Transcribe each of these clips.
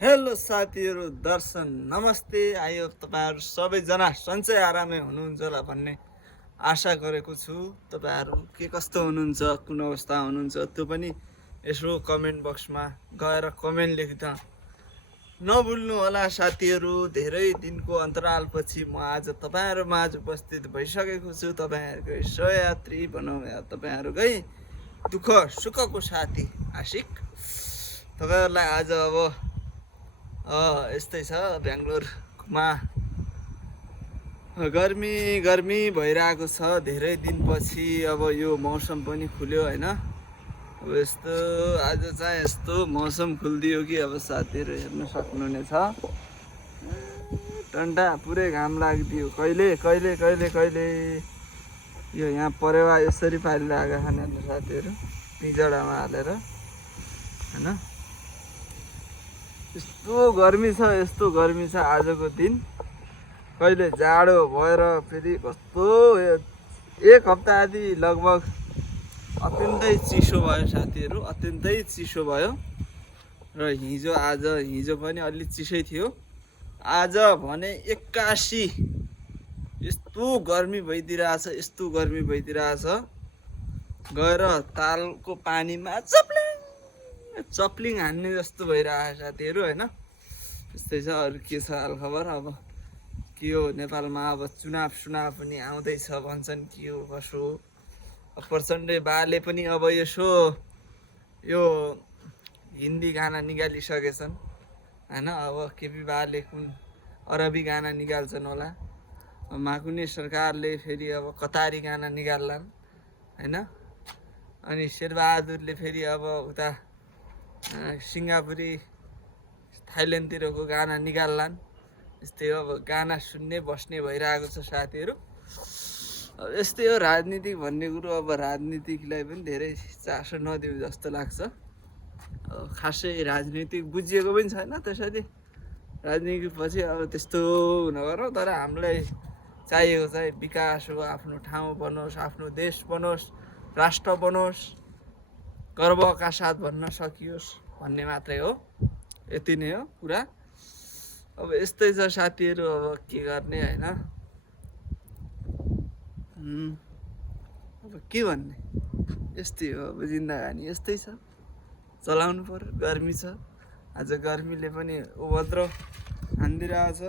Hello साथीहरू, दर्शन नमस्ते। आयो तपाईँहरू सबैजना सन्चै आरामै हुनुहुन्छ होला भन्ने आशा गरेको छु। तपाईँहरू के कस्तो हुनुहुन्छ, कुन अवस्था हुनुहुन्छ, त्यो पनि यसो कमेन्ट बक्समा गएर कमेन्ट लेख्दा नभुल्नु होला साथीहरू। धेरै दिनको अन्तरालपछि म आज तपाईँहरू माझ उपस्थित भइसकेको छु। तपाईँहरूकै सहयात्री भनौँ या तपाईँहरूकै दुःख सुखको साथी आशिक। तपाईँहरूलाई आज अब यस्तै छ। बेङ्गलोरमा गर्मी गर्मी भइरहेको छ धेरै दिनपछि। अब यो मौसम पनि खुल्यो होइन। अब यस्तो आज चाहिँ यस्तो मौसम खुलिदियो कि अब साथीहरू हेर्न सक्नुहुनेछ। टन्टा पुरै घाम लाग्दियो। कहिले कहिले कहिले कहिले यो यहाँ परेवा यसरी पारिरहेको छन् हेर्नु साथीहरू, पिजडामा हालेर होइन। यस्तो गर्मी छ, यस्तो गर्मी छ आजको दिन। कहिले जाडो भएर फेरि कस्तो एक हप्ता आदि लगभग अत्यन्तै चिसो भयो साथीहरू, अत्यन्तै चिसो भयो। र हिजो पनि अलि चिसै थियो। आज भने 81 यस्तो गर्मी भइदिरहेछ, यस्तो गर्मी भइदिरहेछ। गएर तालको पानीमा चप्लिङ हान्ने जस्तो भइरहेको साथीहरू होइन। त्यस्तै छ। अरू के छ हालखबर? अब के हो नेपालमा, अब चुनाव पनि आउँदैछ भन्छन्। के हो कसो हो? प्रचण्ड बाले पनि अब यसो यो हिन्दी गाना निकालिसकेछन् होइन। अब केपी बाले कुन अरबी गाना निकाल्छन् होला। माकुने सरकारले फेरि अब कतारी गाना निकाल्लान् होइन। अनि शेरबहादुरले फेरि अब उता सिङ्गापुरी थाइल्यान्डतिरको गाना निकाल्लान्। यस्तै हो, अब गाना सुन्ने बस्ने भइरहेको छ साथीहरू। अब यस्तै हो राजनीति भन्ने कुरो। अब राजनीतिकलाई पनि धेरै चासो नदिउँ जस्तो लाग्छ। खासै राजनीतिक बुझिएको पनि छैन त्यसरी। राजनीति पछि अब त्यस्तो नगरौँ। तर हामीलाई चाहिएको चाहिँ विकास हो। आफ्नो ठाउँ बनोस्, आफ्नो देश बनोस्, राष्ट्र बनोस्, गर्वका साथ भन्न सकियोस् भन्ने मात्रै हो। यति नै हो कुरा। अब यस्तै छ साथीहरू, अब के गर्ने होइन। अब के भन्ने, यस्तै हो। अब जिन्दगानी यस्तै छ, चलाउनु पर्यो। गर्मी छ आज, गर्मीले पनि उपद्रव हानिदिरहेछ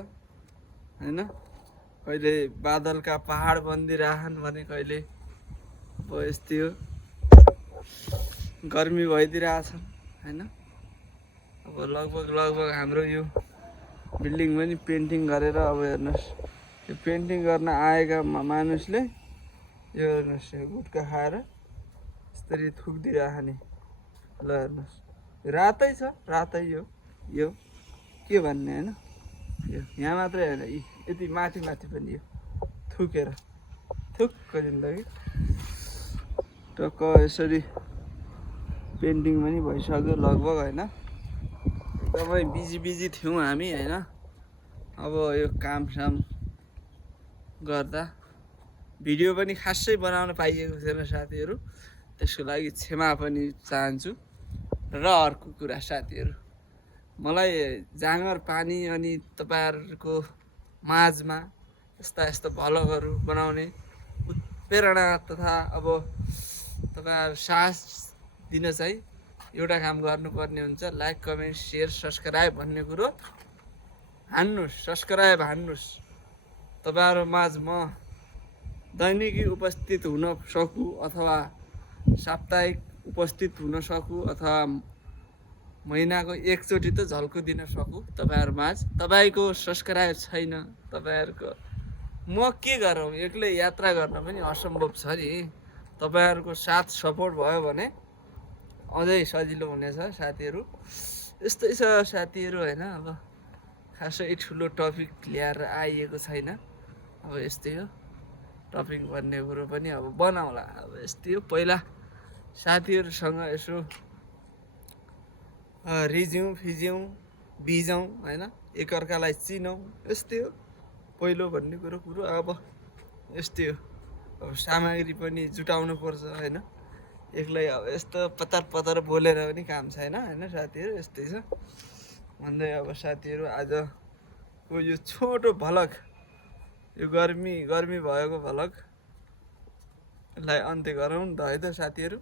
होइन। कहिले बादलका पहाड बनिदिरहेछन् भने कहिले अब यस्तै हो, गर्मी भइदिरहेछन् होइन। अब लगभग हाम्रो यो बिल्डिङ पनि पेन्टिङ गरेर, अब हेर्नुहोस् यो पेन्टिङ गर्न आएका मानुसले यो हेर्नुहोस् गुट्का खाएर यसरी थुकिदिरहेको नि। ल हेर्नुहोस्, रातै छ, रातै यो के भन्ने होइन। यो यहाँ मात्रै होइन, यति माथि पनि यो थुकेर थुक्क जिन्दगी। टक्क यसरी पेन्टिङ पनि भइसक्यो लगभग होइन। एकदमै बिजी थियौँ हामी होइन। अब यो कामसाम गर्दा भिडियो पनि खासै बनाउन पाइएको छैन साथीहरू। त्यसको लागि क्षमा पनि चाहन्छु। र अर्को कुरा साथीहरू, मलाई जाँगर पानी अनि तपाईँहरूको माझमा यस्ता भ्लगहरू बनाउने प्रेरणा तथा अब तपाईँहरू साहस दिन चाहिँ एउटा काम गर्नुपर्ने हुन्छ। लाइक, कमेन्ट, सेयर, सब्सक्राइब भन्ने कुरो हान्नुहोस्। सब्सक्राइब हान्नुहोस्। तपाईँहरू माझ म दैनिकी उपस्थित हुन सकूँ, अथवा साप्ताहिक उपस्थित हुन सकूँ, अथवा महिनाको एकचोटि त झल्को दिन सकूँ तपाईँहरू माझ। तपाईँको सब्सक्राइब छैन, तपाईँहरूको म के गरौँ? एक्लै यात्रा गर्न पनि असम्भव छ नि। तपाईँहरूको साथ सपोर्ट भयो भने अझै सजिलो हुनेछ साथीहरू। यस्तै छ साथीहरू होइन। अब खासै ठुलो टपिक ल्याएर आइएको छैन। अब यस्तै हो, टपिक भन्ने कुरो पनि अब बनाउँला। अब यस्तै हो, पहिला साथीहरूसँग यसो रिज्यौँ फिज्यौँ बिजौँ होइन, एकअर्कालाई चिनौँ। यस्तै हो पहिलो भन्ने कुरो। अब यस्तै हो, अब सामग्री पनि जुटाउनु पर्छ होइन। एक्लै अब यस्तो पतर बोलेर पनि काम छैन होइन साथीहरू। यस्तै छ। भन्दै अब साथीहरू आजको यो छोटो भ्लग, यो गर्मी भएको भ्लगलाई अन्त्य गरौँ त है त साथीहरू।